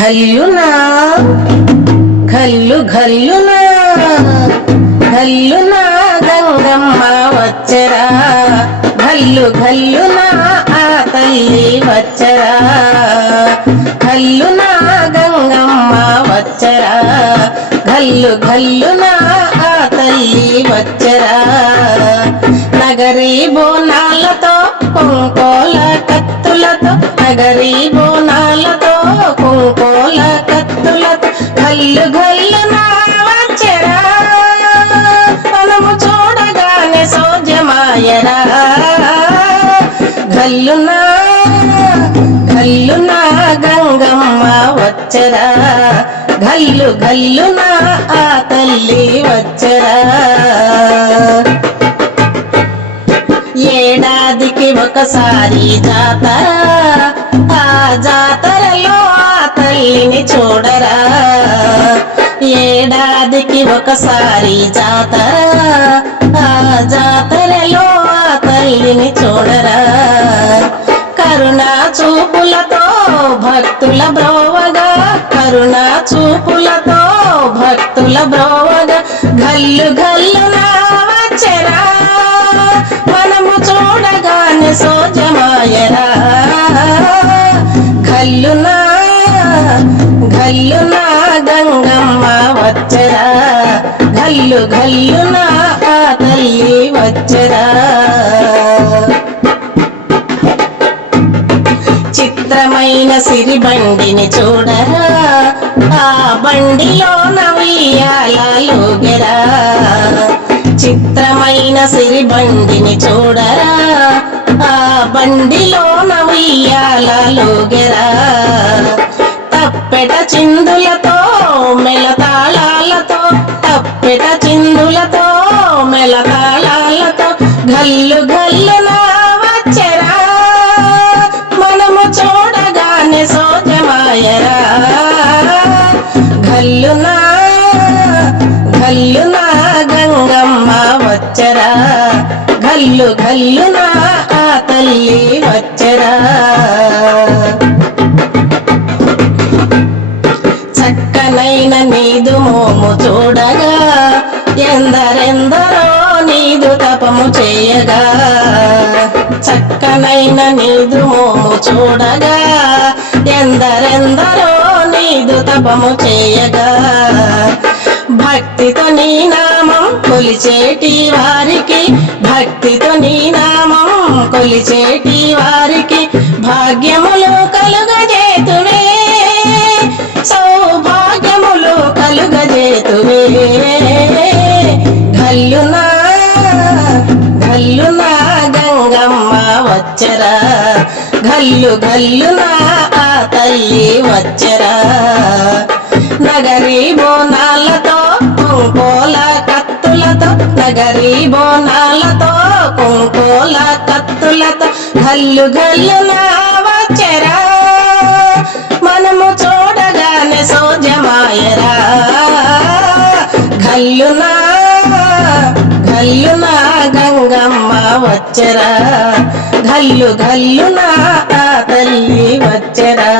ఘల్లునా ఘల్లు ఘల్లునా? ఘల్లునా గంగమ్మ వచ్చరా? ఘల్లు ఘల్లునా ఆ తల్లి వచ్చరా? ఘల్లునా గంగమ్మ వచ్చరా? ఘల్లు ఘల్లునా ఆ తల్లి వచ్చరా? నగరీ బోనాలతో కుంకోల కత్తులతో నగరీ బోనా గల్లు గల్లు నా మనము చూడగానే సోజమాయరా. గల్లునా గల్లునా గంగమ్మ వచ్చరా. గల్లు గల్లునా ఆ తల్లి వచ్చరా. ఏడాదికి ఒకసారి జాతరా. ఒకసారి జాతర ఆ జాతరలో ఆ తల్లిని చూడరా. కరుణా చూపులతో భక్తుల బ్రోవగా కరుణా చూపులతో భక్తుల బ్రోవగా గల్లు గల్లు వచ్చరా. మనము చూడగానే సోజమాయరా. గల్లునా గల్లునా గంగమ్మ గల్లు గల్లునా ఆ తల్లి వచ్చరా చిత్రమైన సిరి బండిని చూడరా? ఆ బండిలో నవ్యాలలుగరా చిత్రమైన సిరి బండిని చూడరా? ఆ బండిలో నవ్యాలలుగరా తప్పెట చిందులతో మెలతాళాలతో గల్లు గల్లు నా వచ్చరా. మనము చూడగానే సోజమాయరా గల్లునా గల్లునా గంగమ్మ వచ్చరా. గల్లు గల్లునా ఆ తల్లి వచ్చరా. చేయగా చక్కనైన నీదు మోము చూడగా ఎందరెందరో నీదు తపము చేయగా. భక్తితో నీ నామం కొలిచేటి వారికి భక్తితో నీ నామం కొలిచేటి వారికి భాగ్యములు కలుగజేతువే గల్లునా గంగమ్మ వచ్చరా? గల్లు గల్లునా ఆ తల్లి వచ్చరా? నగరీ బోనాలతో కుంకోల కత్తులతో నగరీ బోనాలతో కుంకోల కత్తులతో గల్లు నా వచ్చరా? మనము చూడగానే సోజమాయరా? గల్లునా గల్లునా వచ్చరా? గల్లు గల్లునా నా తల్లి వచ్చరా?